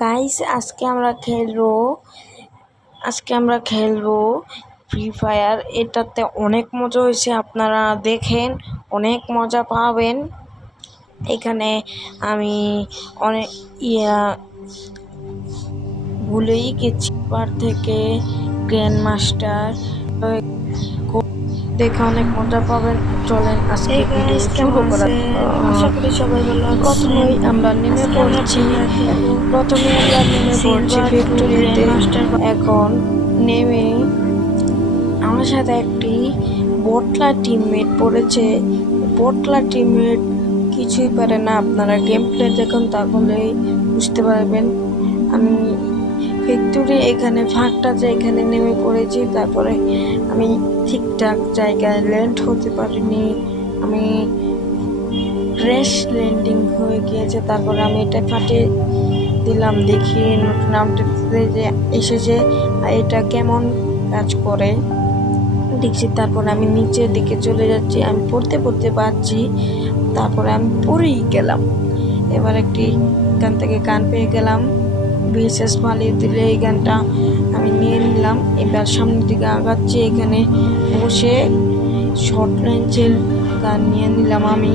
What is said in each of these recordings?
Guys আজকে আমরা খেলবো ফ্রি ফায়ার। এটাতে অনেক মজা হয়েছে, আপনারা দেখেন, অনেক মজা পাবেন। এখানে আমি অনেক ভুলেই গেছি থেকে গ্র্যান্ড মাস্টার দেখে অনেক মজা পাবেন। চলেন আজকে ভিডিও শুরু করা। আশা করি সবাই ভালো আছেন। প্রথমেই আমরা নেমে পড়ছি ফ্যাক্টরিতে। এখন নেমে আমার সাথে একটি বটলা টিমমেট পড়েছে। বটলা টিমমেট কিছুই পারে না, আপনারা গেম প্লে দেখুন তাহলেই বুঝতে পারবেন। আমি ফ্যাক্টরি এখানে ফাঁকটাতে এখানে নেমে পড়েছি, তারপরে আমি ঠিকঠাক জায়গায় ল্যান্ড হতে পারিনি, আমি ক্র্যাশ ল্যান্ডিং হয়ে গিয়েছে। তারপরে আমি এটা ফাটিয়ে দিলাম, দেখি নতুন আপডেটে যে এসেছে এটা কেমন কাজ করে দেখছি। তারপরে আমি নিচের দিকে চলে যাচ্ছি, আমি পড়তে পারছি, তারপরে আমি পড়েই গেলাম। এবার একটি এখান থেকে গান পেয়ে গেলাম, বিএসএস পালিয়ে দিলে এই গানটা আমি নিয়ে নিলাম। এবার সামনের দিকে আগাচ্ছি, এখানে বসে শর্ট রেঞ্জের গান নিয়ে নিলাম আমি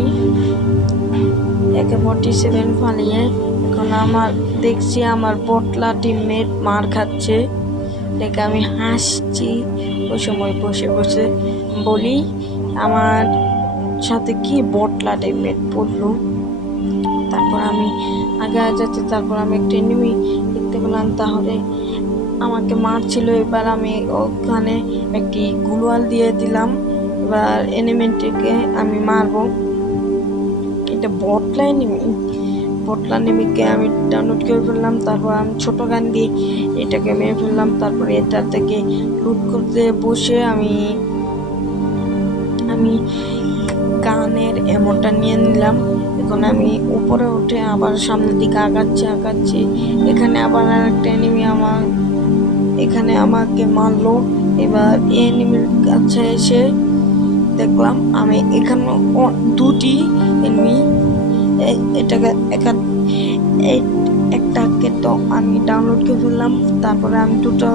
AK-47 ফালিয়ে। এখন দেখছি আমার বটলা টিমমেট মার খাচ্ছে, দেখে আমি হাসছি। ওই সময় বসে বসে বলি আমার সাথে কি বটলা টিমমেট পড়লো। তারপর আমি আগে যাচ্ছি, তারপর আমি একটা এনিমি দেখতে পেলাম, তাহলে আমাকে মারছিল। এবার আমি ওখানে একটি গুলওয়াল দিয়ে দিলাম, এবার এনিমিটিকে আমি মারবো। এটা বটলা এনিমিকে আমি ডাউনলোড করে ফেললাম। তারপর আমি ছোট গান দিয়ে এটাকে মেরে ফেললাম। তারপরে এটা থেকে লুট করতে বসে আমি গানের এমনটা নিয়ে নিলাম। এখন আমি উপরে উঠে আবার সামনের দিকে আগাচ্ছি। এখানে আবার আরেকটা এনিমি এখানে আমাকে মারলো। এবার এনিমির কাছে এসে দেখলাম আমি এখানে দুটি এনিমি, একটাকে তো আমি ডাউনলোড করে ফেললাম, তারপরে আমি দুটো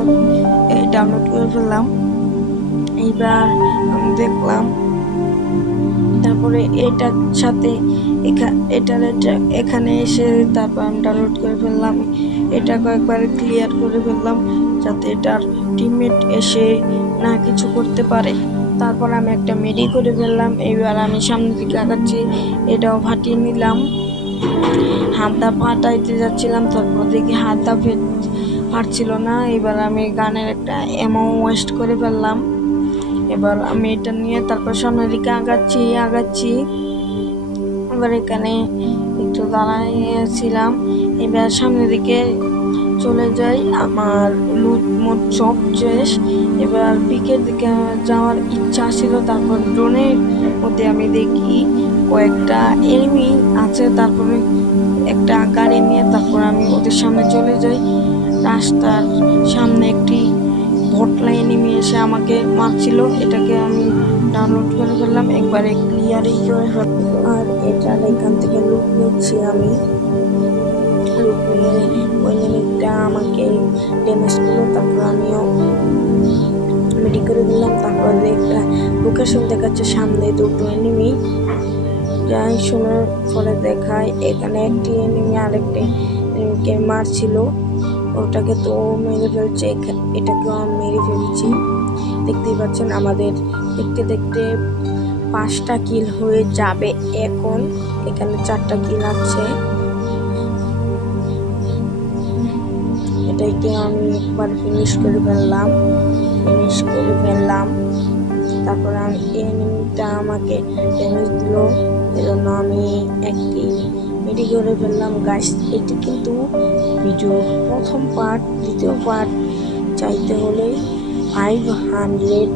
ডাউনলোড করে ফেললাম। এইবার আমি দেখলাম, তারপরে এটার সাথে এখানে এসে তারপর আমি ডাউনলোড করে ফেললাম। এটা কয়েকবার ক্লিয়ার করে ফেললাম যাতে এটার টিমমেট এসে না কিছু করতে পারে। তারপর আমি একটা মেডি করে ফেললাম। এবার আমি সামনের দিকে আগাচ্ছি, এটাও ফাটিয়ে নিলাম। হাতটা ফাটাইতে যাচ্ছিলাম, তারপর দেখি হাতটা ফাটছিল না। এবার আমি গানের একটা এমো ওয়েস্ট করে ফেললাম। এবার আমি এটা নিয়ে তারপর সামনের দিকে আগাচ্ছি। এবার এখানে একটু দাঁড়াইছিলাম, এবার সামনের দিকে চলে যাই, আমার লুট মোট সব শেষ। এবার পিকের দিকে যাওয়ার ইচ্ছা ছিল, তারপর ড্রোনের মধ্যে আমি দেখি কয়েকটা এনিমি আছে। তারপরে একটা গাড়ি নিয়ে তারপর আমি ওদের সামনে চলে যাই। রাস্তার সামনে একটি বটলা এনিমি এসে আমাকে মারছিল, এটাকে আমি ডাউনলোড করে ফেললাম, একবারে ক্লিয়ারই করে ফেললাম। আর এটার এখান থেকে লুট নিচ্ছি আমি। লুট নিয়ে ওই এনিমিটা আমাকে ড্যামেজ করলো, তারপর আমিও মেডি করে দিলাম। তারপর একটা লোকেশন দেখাচ্ছে সামনে দুটো এনিমি, যাই শোনার পরে দেখায় এখানে একটি এনিমি আরেকটি এনিমিকে মারছিল, ওটাকে তো মেরে ফেলছে, এটাকেও আমি মেরে ফেলছি। দেখতেই পাচ্ছেন আমাদের দেখতে 5টা কিল হয়ে যাবে। এখন এখানে 4টা কিল আছে, এটাকে আমি একবার ফিনিশ করে ফেললাম। তারপর আমি এনিমিটা আমাকে ড্যামেজ দিল, এজন্য আমি একটি মেডি করে ফেললাম। গাইস, এটি কিন্তু ভিডিও প্রথম পার্ট, দ্বিতীয় পার্ট চাইতে হলে 500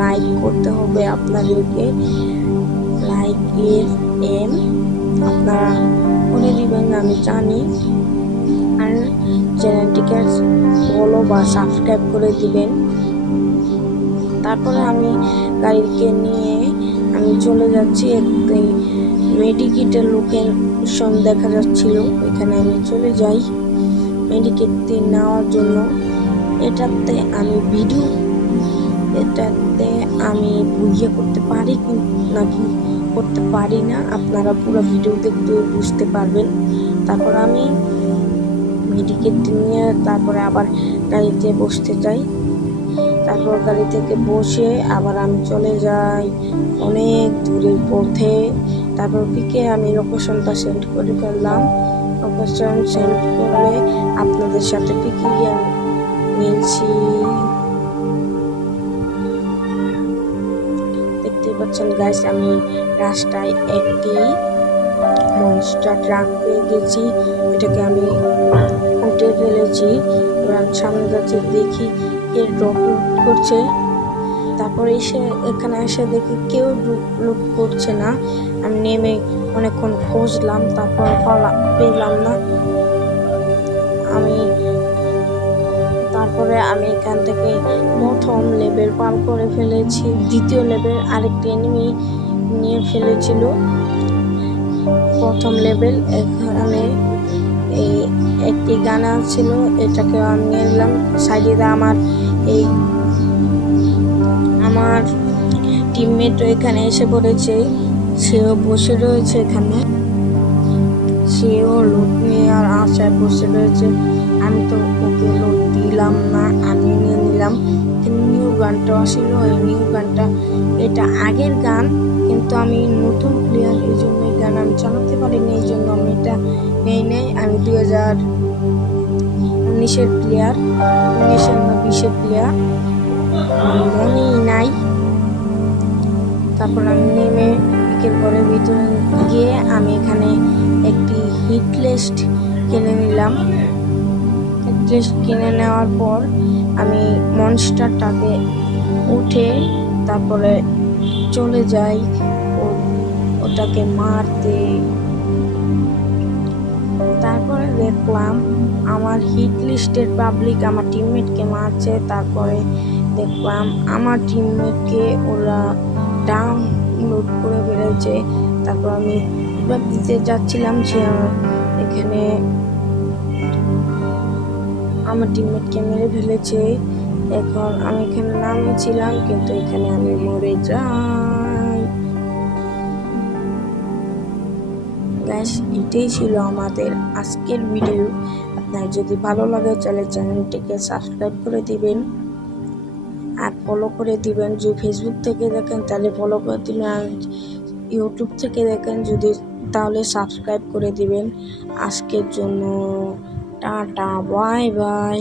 লাইক করতে হবে আপনাদেরকে। লাইকের আপনারা করে দিবেন আমি জানি, আর চ্যানেলটিকে ফলো বা সাবস্ক্রাইব করে দিবেন। তারপরে আমি গাড়িকে নিয়ে আমি চলে যাচ্ছি একটি মেডিকেটের লোকেশন দেখা যাচ্ছিল, এখানে আমি চলে যাই মেডিকেটটি নেওয়ার জন্য। এটাতে আমি বুঝিয়ে করতে পারি নাকি করতে পারি না, আপনারা পুরো ভিডিও দেখতে বুঝতে পারবেন। তারপর আমি মেডিকেটটি নিয়ে তারপরে আবার গাড়িতে বসতে চাই। তারপর গাড়ি থেকে বসে আবার আমি চলে যাই অনেক দূরের পথে। তারপর পিকে আমি লোকেশনটা সেন্ড করে ফেললাম। লোকেশন সেন্ড করে আপনাদের সাথে পিকে গিয়ে মিলছি। দেখতে পাচ্ছেন গাইস, আমি রাস্তায় একটি মনস্টার ট্রাক পেয়ে গেছি। এটাকে আমি উঠে ফেলেছি। এবার সামনে যাচ্ছে, দেখি কে ড্রপ করছে। তারপরে এখানে এসে দেখি কেউ লুট করছে না। আমি নেমে অনেকক্ষণ খুঁজলাম, তারপর পেলাম না। তারপরে আমি এখান থেকে প্রথম লেভেল পার করে ফেলেছি। দ্বিতীয় লেভেল আরেকটি এনিমি নিয়ে ফেলেছিল প্রথম লেভেল। এখানে এই একটি গান ছিল, এটাকে আমি নিয়ে নিলাম। সাইডে আমার টিমমেট এখানে এসে পড়েছে, সেও বসে রয়েছে এখানে। সেও লুট নিয়ে আর আশায় বসে রয়েছে। আমি তো ওকে লুট দিলাম না, আমি নিয়ে নিলাম। নিউ গানটা আসছিল, এই নিউ গানটা এটা আগের গান, কিন্তু আমি নতুন প্লেয়ার, এই জন্য এই গান আমি চালাতে পারিনি, এই জন্য আমি এটা নেই। আমি 2019-এর প্লেয়ার, 19-এর বা 20-এর প্লেয়ার, মনেই নাই। তারপর আমি নেমে পিকের পরে ভিতরে গিয়ে আমি এখানে একটি হিট লিস্ট কিনে নিলাম। হিট লিস্ট কিনে নেওয়ার পর আমি মনস্টারটাকে উঠে তারপরে চলে যাই ওটাকে মারতে। তারপরে দেখলাম আমার হিট লিস্টের পাবলিক আমার টিমমেটকে মারছে। তারপরে দেখলাম আমার টিমমেটকে ওরা ডাউনলোড করে ফেলেছে। তারপর আমি দিতে যাচ্ছিলাম যে এখানে আমার টিমমেটকে মেরে ফেলেছে। এখন আমি এখানে নামিয়েছিলাম, কিন্তু এখানে আমি মরে যাই। গাইস, এটাই ছিল আমাদের আজকের ভিডিও। আপনার যদি ভালো লাগে তাহলে চ্যানেলটিকে সাবস্ক্রাইব করে দিবেন আর ফলো করে দিবেন। যদি ফেসবুক থেকে দেখেন তাহলে ফলো করে দিবেন, আর ইউটিউব থেকে দেখেন তাহলে সাবস্ক্রাইব করে দিবেন। আজকের জন্য টাটা, বাই বাই।